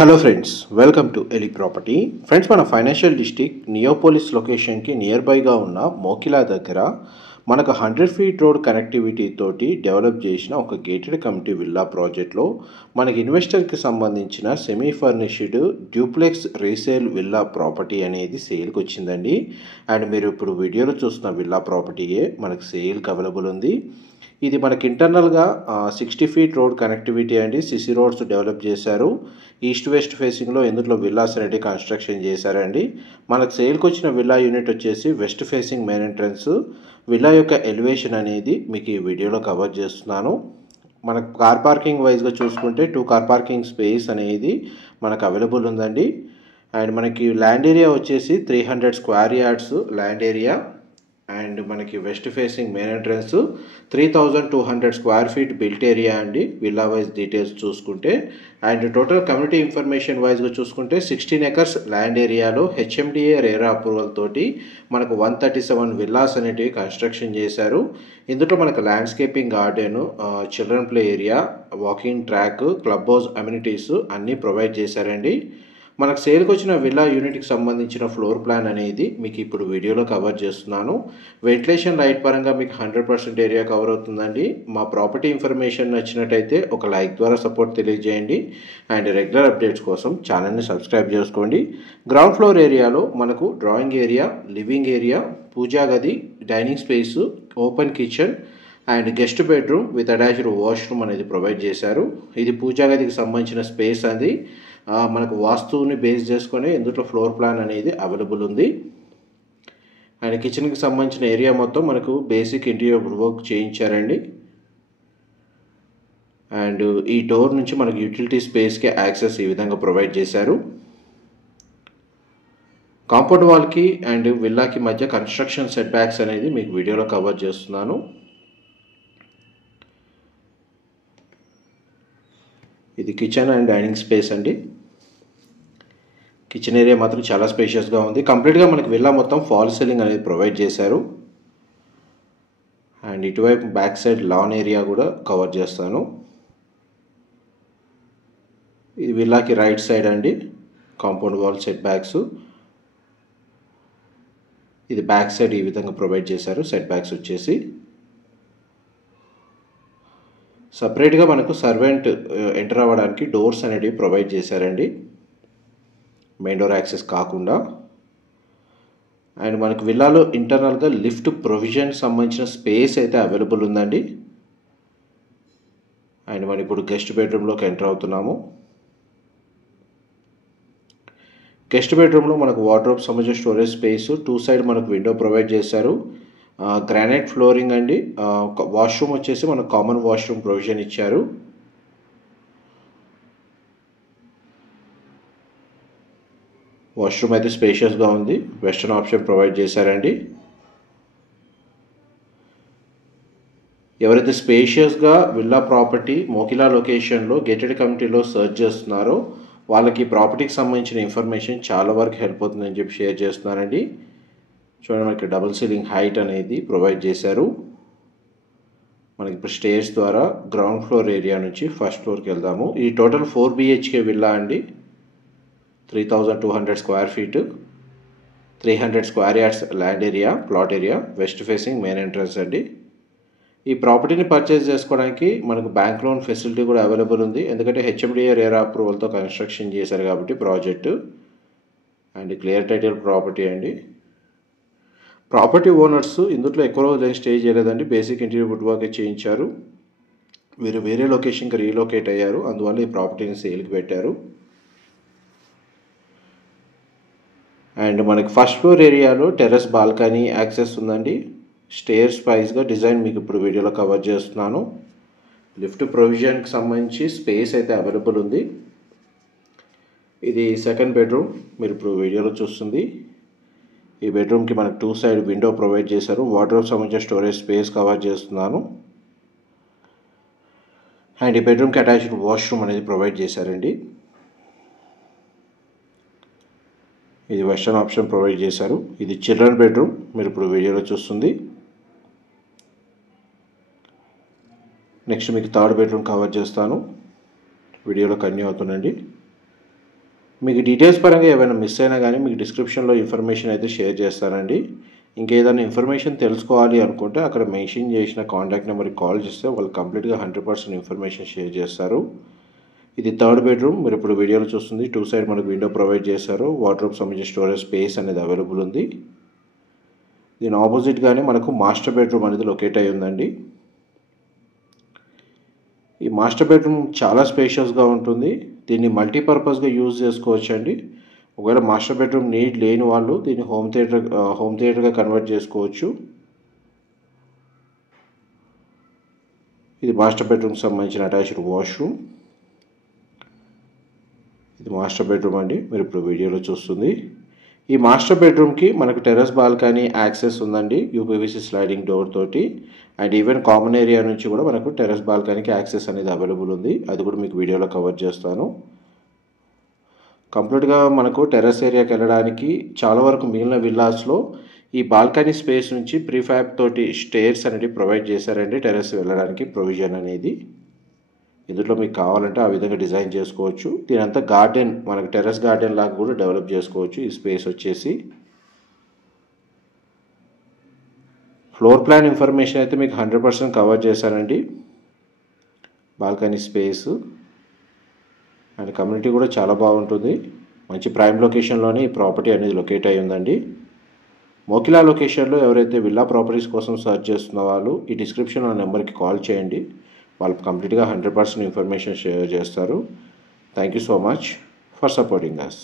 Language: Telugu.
Hello friends, welcome to Eli property. Friends, మన ఫైనాన్షియల్ డిస్ట్రిక్ట్ నియోపోలిస్ లొకేషన్కి నియర్ బైగా ఉన్న మోకిలా దగ్గర మనకు 100 ఫీట్ రోడ్ కనెక్టివిటీ తోటి డెవలప్ చేసిన ఒక గేటెడ్ కమ్యూనిటీ విల్లా ప్రాజెక్ట్లో మనకి ఇన్వెస్టర్కి సంబంధించిన semi furnished duplex resale villa property అనేది సేల్కి వచ్చిందండి. అండ్ మీరు ఇప్పుడు వీడియోలో చూస్తున్న విల్లా ప్రాపర్టీయే మనకు సేల్కి అవైలబుల్ ఉంది. ఇది మనకి ఇంటర్నల్గా 60 ఫీట్ రోడ్ కనెక్టివిటీ అండి. సిసి రోడ్స్ డెవలప్ చేశారు. ఈస్ట్ వెస్ట్ ఫేసింగ్లో ఇందులో విల్లాస్ అనేది కన్స్ట్రక్షన్ చేశారండి. మనకు సేల్కి వచ్చిన విల్లా యూనిట్ వచ్చేసి west facing main entrance. Villa యొక్క ఎలివేషన్ అనేది మీకు ఈ వీడియోలో కవర్ చేస్తున్నాను. మనకు కార్ పార్కింగ్ వైజ్గా చూసుకుంటే 2 కార్ పార్కింగ్ స్పేస్ అనేది మనకు అవైలబుల్ ఉందండి. అండ్ మనకి ల్యాండ్ ఏరియా వచ్చేసి 300 square yards land area. And మనకి west facing main entrance 3200 square feet built area అండి. విల్లా వైజ్ డీటెయిల్స్ చూసుకుంటే అండ్ టోటల్ కమ్యూనిటీ ఇన్ఫర్మేషన్ వైజ్గా చూసుకుంటే 16 ఎకర్స్ ల్యాండ్ ఏరియాలో హెచ్ఎండిఏ రేరా అప్రూవల్ తోటి మనకు 137 విల్లాస్ అనేటివి కన్స్ట్రక్షన్ చేశారు. ఇందులో మనకు landscaping garden, children play area, walking track, club house amenities అన్నీ ప్రొవైడ్ చేశారండి. మనకు సేల్కి వచ్చిన విల్లా యూనిట్కి సంబంధించిన ఫ్లోర్ ప్లాన్ అనేది మీకు ఇప్పుడు వీడియోలో కవర్ చేస్తున్నాను. వెంటిలేషన్ లైట్ పరంగా మీకు 100% ఏరియా కవర్ అవుతుందండి. మా ప్రాపర్టీ ఇన్ఫర్మేషన్ నచ్చినట్టయితే ఒక లైక్ ద్వారా సపోర్ట్ తెలియజేయండి. అండ్ రెగ్యులర్ అప్డేట్స్ కోసం ఛానల్ని సబ్స్క్రైబ్ చేసుకోండి. గ్రౌండ్ ఫ్లోర్ ఏరియాలో మనకు డ్రాయింగ్ ఏరియా, లివింగ్ ఏరియా, పూజా గది, dining space, open kitchen and guest bedroom with attached washroom అనేది ప్రొవైడ్ చేశారు. ఇది పూజా గదికి సంబంధించిన స్పేస్ అది. మనకు వాస్తువుని బేస్ చేసుకొని ఇందులో ఫ్లోర్ ప్లాన్ అనేది అవైలబుల్ ఉంది. అండ్ కిచెన్కి సంబంధించిన ఏరియా మొత్తం మనకు బేసిక్ ఇంటీరియర్ వర్క్ చేయించారండి. అండ్ ఈ డోర్ నుంచి మనకు యూటిలిటీ స్పేస్కి యాక్సెస్ ఈ విధంగా ప్రొవైడ్ చేశారు. కాంపౌండ్ వాల్కి అండ్ విల్లాకి మధ్య కన్స్ట్రక్షన్ సెట్ బ్యాక్స్ అనేది మీకు వీడియోలో కవర్ చేస్తున్నాను. ఇది కిచెన్ అండ్ డైనింగ్ స్పేస్ అండి. కిచెన్ ఏరియా మాత్రం చాలా స్పేషియస్గా ఉంది. కంప్లీట్గా మనకి విల్లా మొత్తం ఫాల్ సీలింగ్ అనేది ప్రొవైడ్ చేశారు. అండ్ ఇటువైపు బ్యాక్ సైడ్ లాన్ ఏరియా కూడా కవర్ చేస్తాను. ఇది విల్లాకి రైట్ సైడ్ అండి. Compound wall set backs. ఇది బ్యాక్ సైడ్ ఈ విధంగా ప్రొవైడ్ చేశారు. సెట్ బ్యాక్స్ వచ్చేసి సపరేట్గా మనకు సర్వెంట్ ఎంటర్ అవ్వడానికి డోర్స్ అనేవి ప్రొవైడ్ చేశారండి, మెయిన్ డోర్ యాక్సెస్ కాకుండా. అండ్ మనకు విల్లాలో ఇంటర్నల్గా లిఫ్ట్ ప్రొవిజన్ సంబంధించిన స్పేస్ అయితే అవైలబుల్ ఉందండి. అండ్ మనం ఇప్పుడు గెస్ట్ బెడ్రూమ్లోకి ఎంటర్ అవుతున్నాము. గెస్ట్ బెడ్రూమ్లో మనకు వార్డ్రోబ్ సంబంధించిన స్టోరేజ్ స్పేస్, 2 సైడ్ మనకు విండో ప్రొవైడ్ చేశారు. గ్రానైట్ ఫ్లోరింగ్ అండి. వాష్రూమ్ వచ్చేసి మనకు కామన్ వాష్రూమ్ ప్రొవిజన్ ఇచ్చారు. వాష్రూమ్ అయితే స్పేషియస్గా ఉంది. వెస్టర్న్ ఆప్షన్ ప్రొవైడ్ చేశారండి. ఎవరైతే స్పేషియస్గా విల్లా ప్రాపర్టీ మోకిలా లొకేషన్లో గేటెడ్ కమ్యూనిటీలో సర్చ్ చేస్తున్నారో వాళ్ళకి ప్రాపర్టీకి సంబంధించిన ఇన్ఫర్మేషన్ చాలా వరకు హెల్ప్ అవుతుందని చెప్పి షేర్ చేస్తున్నారండి. చూడండి, మనకి డబుల్ సీలింగ్ హైట్ అనేది ప్రొవైడ్ చేశారు. మనకి ఇప్పుడు స్టేర్స్ ద్వారా గ్రౌండ్ ఫ్లోర్ ఏరియా నుంచి ఫస్ట్ ఫ్లోర్కి వెళ్దాము. ఈ టోటల్ 4 BHK విల్లా అండి. 3200 square feet, 300 square yards land area, plot area, west facing main entrance అండి. ఈ ప్రాపర్టీని పర్చేస్ చేసుకోవడానికి మనకు బ్యాంక్ లోన్ ఫెసిలిటీ కూడా అవైలబుల్ ఉంది. ఎందుకంటే హెచ్ఎండిఏ రేరా అప్రూవల్తో కన్స్ట్రక్షన్ చేశారు కాబట్టి project. And clear title property అండి. ప్రాపర్టీ ఓనర్స్ ఇందులో ఎక్కువ రోజులు స్టే చేయలేదండి. బేసిక్ ఇంటీరియర్ వుడ్ వర్క్ చేయించారు. వీరు వేరే లొకేషన్కి రీలొకేట్ అయ్యారు. అందువల్ల ఈ ప్రాపర్టీని సేల్కి పెట్టారు. అండ్ మనకి ఫస్ట్ ఫ్లోర్ ఏరియాలో టెర్రస్ బాల్కనీ యాక్సెస్ ఉందండి. స్టేర్స్ వైజ్గా డిజైన్ మీకు ఇప్పుడు వీడియోలో కవర్ చేస్తున్నాను. లిఫ్ట్ ప్రొవిజన్కి సంబంధించి స్పేస్ అయితే అవైలబుల్ ఉంది. ఇది సెకండ్ బెడ్రూమ్ మీరు ఇప్పుడు వీడియోలో చూస్తుంది. ఈ బెడ్రూమ్కి మనకు 2 సైడ్ విండో ప్రొవైడ్ చేశారు. వార్డ్రోబ్ సంబంధించిన స్టోరేజ్ స్పేస్ కవర్ చేస్తున్నాను. అండ్ ఈ బెడ్రూమ్కి అటాచ్డ్ వాష్రూమ్ అనేది ప్రొవైడ్ చేశారండి. ఇది వెస్టర్న్ ఆప్షన్ ప్రొవైడ్ చేశారు. ఇది చిల్డ్రన్ బెడ్రూమ్ మీరు ఇప్పుడు వీడియోలో చూస్తుంది. నెక్స్ట్ మీకు థర్డ్ బెడ్రూమ్ కవర్ చేస్తాను. వీడియోలో కంటిన్యూ అవుతుందండి. మీకు డీటెయిల్స్ పరంగా ఏమైనా మిస్ అయినా కానీ మీకు డిస్క్రిప్షన్లో ఇన్ఫర్మేషన్ అయితే షేర్ చేస్తానండి. ఇంకేదైనా ఇన్ఫర్మేషన్ తెలుసుకోవాలి అనుకుంటే అక్కడ మెన్షన్ చేసిన కాంటాక్ట్ నెంబర్కి కాల్ చేస్తే వాళ్ళు కంప్లీట్గా 100% ఇన్ఫర్మేషన్ షేర్ చేస్తారు. ఇది థర్డ్ బెడ్రూమ్. మీరు ఇప్పుడు వీడియోలో చూస్తుంది 2 సైడ్ మనకు విండో ప్రొవైడ్ చేశారు. వార్డ్రోబ్ సంబంధించిన స్టోరేజ్ స్పేస్ అనేది అవైలబుల్ ఉంది. దీని ఆపోజిట్గానే మనకు మాస్టర్ బెడ్రూమ్ అనేది లొకేట్ అయి ఉందండి. ఈ మాస్టర్ బెడ్రూమ్ చాలా స్పేషియస్గా ఉంటుంది. దీన్ని మల్టీపర్పస్గా యూజ్ చేసుకోవచ్చు అండి. ఒకవేళ మాస్టర్ బెడ్రూమ్ నీడ్ లేని వాళ్ళు దీన్ని హోమ్ థియేటర్గా కన్వర్ట్ చేసుకోవచ్చు. ఇది మాస్టర్ బెడ్రూమ్కి సంబంధించిన అటాచ్డ్ వాష్రూమ్. ఇది మాస్టర్ బెడ్రూమ్ అండి, మీరు ఇప్పుడు వీడియోలో చూస్తుంది. ఈ మాస్టర్ బెడ్రూమ్కి మనకు టెర్రస్ బాల్కనీ యాక్సెస్ ఉందండి, యూపీవీసీ స్లైడింగ్ డోర్ తోటి. అండ్ ఈవెన్ కామన్ ఏరియా నుంచి కూడా మనకు టెర్రస్ బాల్కనీకి యాక్సెస్ అనేది అవైలబుల్ ఉంది. అది కూడా మీకు వీడియోలో కవర్ చేస్తాను. కంప్లీట్గా మనకు టెర్రస్ ఏరియాకి వెళ్ళడానికి చాలా వరకు మిగిలిన విల్లాస్లో ఈ బాల్కనీ స్పేస్ నుంచి ప్రీఫ్యాబ్ తోటి స్టేర్స్ అనేది ప్రొవైడ్ చేశారండి. టెర్రస్ వెళ్ళడానికి ప్రొవిజన్ అనేది ఇందులో మీకు కావాలంటే ఆ విధంగా డిజైన్ చేసుకోవచ్చు. దీనంతా గార్డెన్, మనకు టెర్రస్ గార్డెన్ లాగా కూడా డెవలప్ చేసుకోవచ్చు. ఈ స్పేస్ వచ్చేసి ఫ్లోర్ ప్లాన్ ఇన్ఫర్మేషన్ అయితే మీకు 100% కవర్ చేశానండి. బాల్కనీ స్పేస్ అండ్ కమ్యూనిటీ కూడా చాలా బాగుంటుంది. మంచి ప్రైమ్ లొకేషన్లోనే ఈ ప్రాపర్టీ అనేది లొకేట్ అయి ఉందండి. మోకిలా లొకేషన్లో ఎవరైతే విల్లా ప్రాపర్టీస్ కోసం సర్చ్ చేస్తున్న వాళ్ళు ఈ డిస్క్రిప్షన్లో నెంబర్కి కాల్ చేయండి. వాళ్ళు కంప్లీట్గా 100% ఇన్ఫర్మేషన్ షేర్ చేస్తారు. Thank you so much for supporting us.